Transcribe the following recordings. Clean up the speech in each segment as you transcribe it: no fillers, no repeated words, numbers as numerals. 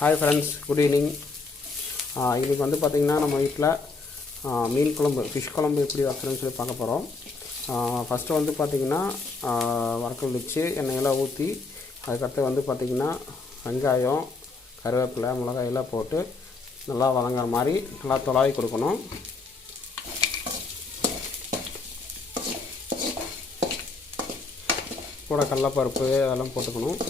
Hi friends, good evening. இன்றைக்கி வந்து பார்த்திங்கன்னா நம்ம வீட்டில் மீன் குழம்பு, ஃபிஷ் குழம்பு எப்படி வைக்கிறதுன்னு சொல்லி பார்க்க போகிறோம். ஃபஸ்ட்டு வந்து பார்த்திங்கன்னா வறுக்கல் வச்சு எண்ணெயெல்லாம் ஊற்றி அதுக்கடுத்து வந்து பார்த்திங்கன்னா வெங்காயம், கருவேப்பிலை, மிளகாயெல்லாம் போட்டு நல்லா வதங்குற மாதிரி நல்லா தொலாவி கொடுக்கணும். கூட கடலைப்பருப்பு அதெல்லாம் போட்டுக்கணும்.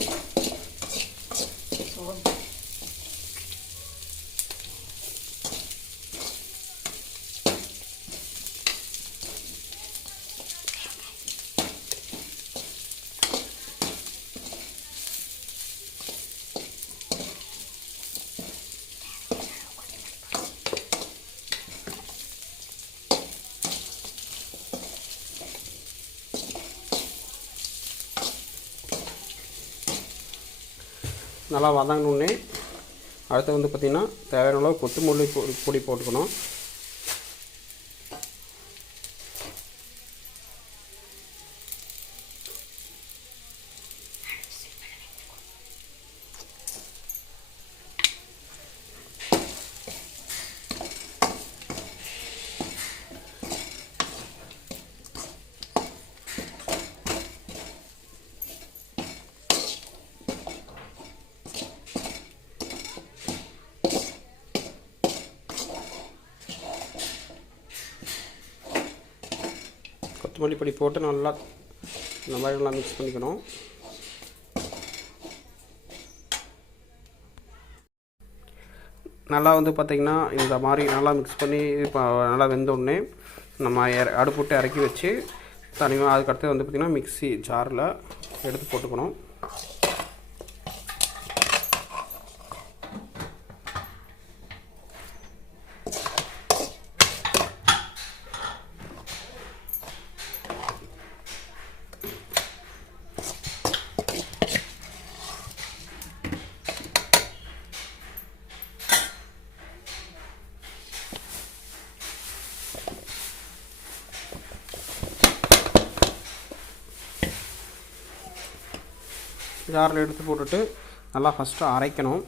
நல்லா வதங்கினோடனே அடுத்து வந்து பார்த்திங்கன்னா தேவையான அளவு கொத்தமல்லி பொடி போட்டுக்கணும். கொத்தமல்லி பொடி போட்டு நல்லா இந்த மாதிரி நல்லா மிக்ஸ் பண்ணிக்கணும். நல்லா வந்து பார்த்திங்கன்னா இந்த மாதிரி நல்லா மிக்ஸ் பண்ணி இப்போ நல்லா வெந்தோடனே நம்ம அடுப்பு விட்டு இறக்கி வச்சு தனியாக அதுக்கடுத்து வந்து பார்த்திங்கன்னா மிக்ஸி ஜாரில் எடுத்து போட்டுக்கணும். ஜாரில் எடுத்து போட்டுட்டு நல்லா ஃபஸ்ட்டு அரைக்கணும்.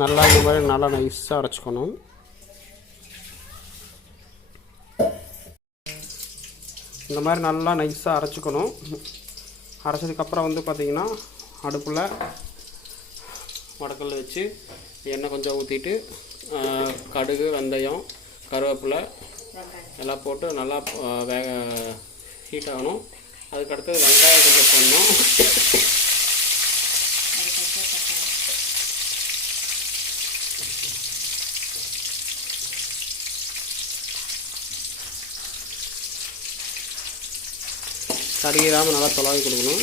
நல்லா இந்த மாதிரி நல்லா நைஸாக அரைச்சிக்கணும். இந்த மாதிரி நல்லா நைஸாக அரைச்சிக்கணும். அரைச்சதுக்கப்புறம் வந்து பார்த்திங்கன்னா அடுப்பில் வடக்கல்ல வச்சு எண்ணெய் கொஞ்சம் ஊற்றிட்டு கடுகு, வெந்தயம், கருவேப்பிலை எல்லாம் போட்டு நல்லா ஹீட் ஆகணும். அதுக்கடுத்து வெங்காயம் கொஞ்சம் போடணும். கருகிராமல் நல்லா தொலாவி கொடுக்கணும்.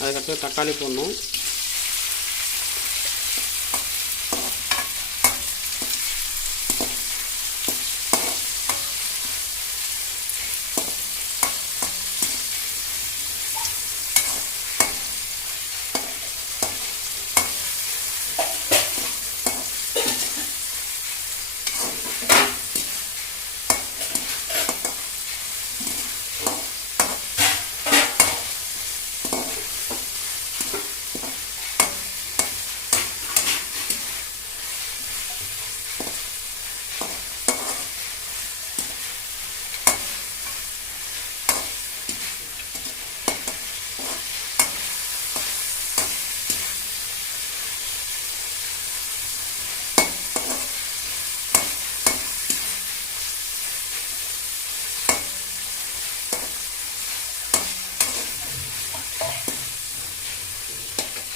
அதுக்கடுத்து தக்காளி போடணும்.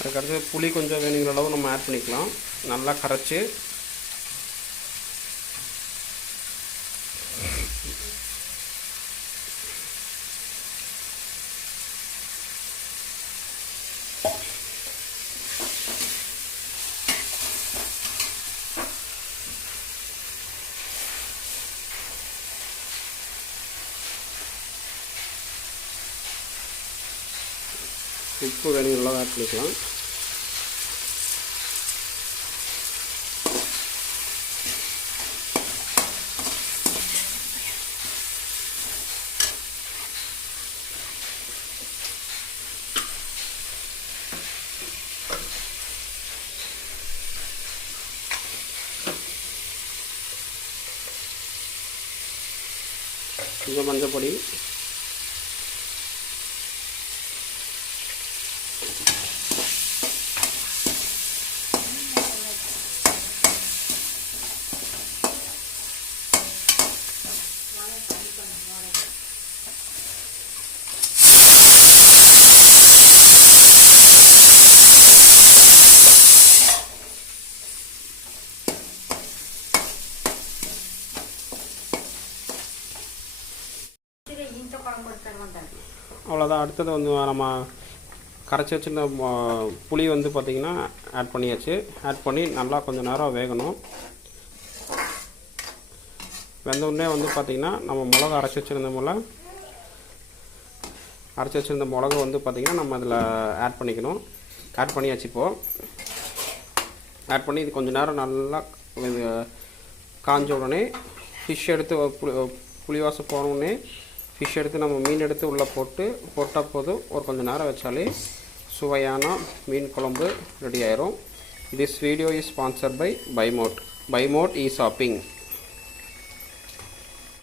அதுக்கடுத்து புளி கொஞ்சம் வேணுங்கிற அளவு நம்ம ஆட் பண்ணிக்கலாம். நல்லா கரைச்சி உப்பு வேணுங்கிற அளவு ஆட் பண்ணிக்கலாம். கொஞ்சம் மஞ்சள் பொடி, அவ்வளோதான். அடுத்தது வந்து நம்ம கரைச்சி வச்சுருந்த புளி வந்து பார்த்திங்கன்னா ஆட் பண்ணியாச்சு. ஆட் பண்ணி நல்லா கொஞ்சம் நேரம் வேகணும். வெந்தவுடனே வந்து பார்த்திங்கன்னா நம்ம மிளகா அரைச்சி வச்சுருந்த மிளகு வந்து பார்த்திங்கன்னா நம்ம அதில் ஆட் பண்ணிக்கணும். ஆட் பண்ணியாச்சு. இப்போது ஆட் பண்ணி இது கொஞ்சம் நேரம் நல்லா காஞ்ச உடனே ஃபிஷ் எடுத்து புளிவாசம் போன உடனே ஃபிஷ் எடுத்து நம்ம மீன் எடுத்து உள்ளே போட்டால் போதும். ஒரு கொஞ்சம் நேரம் வச்சாலே சுவையான மீன் குழம்பு ரெடி ஆயிரும். This video is sponsored by பைமோட். பைமோட் இ ஷாப்பிங்.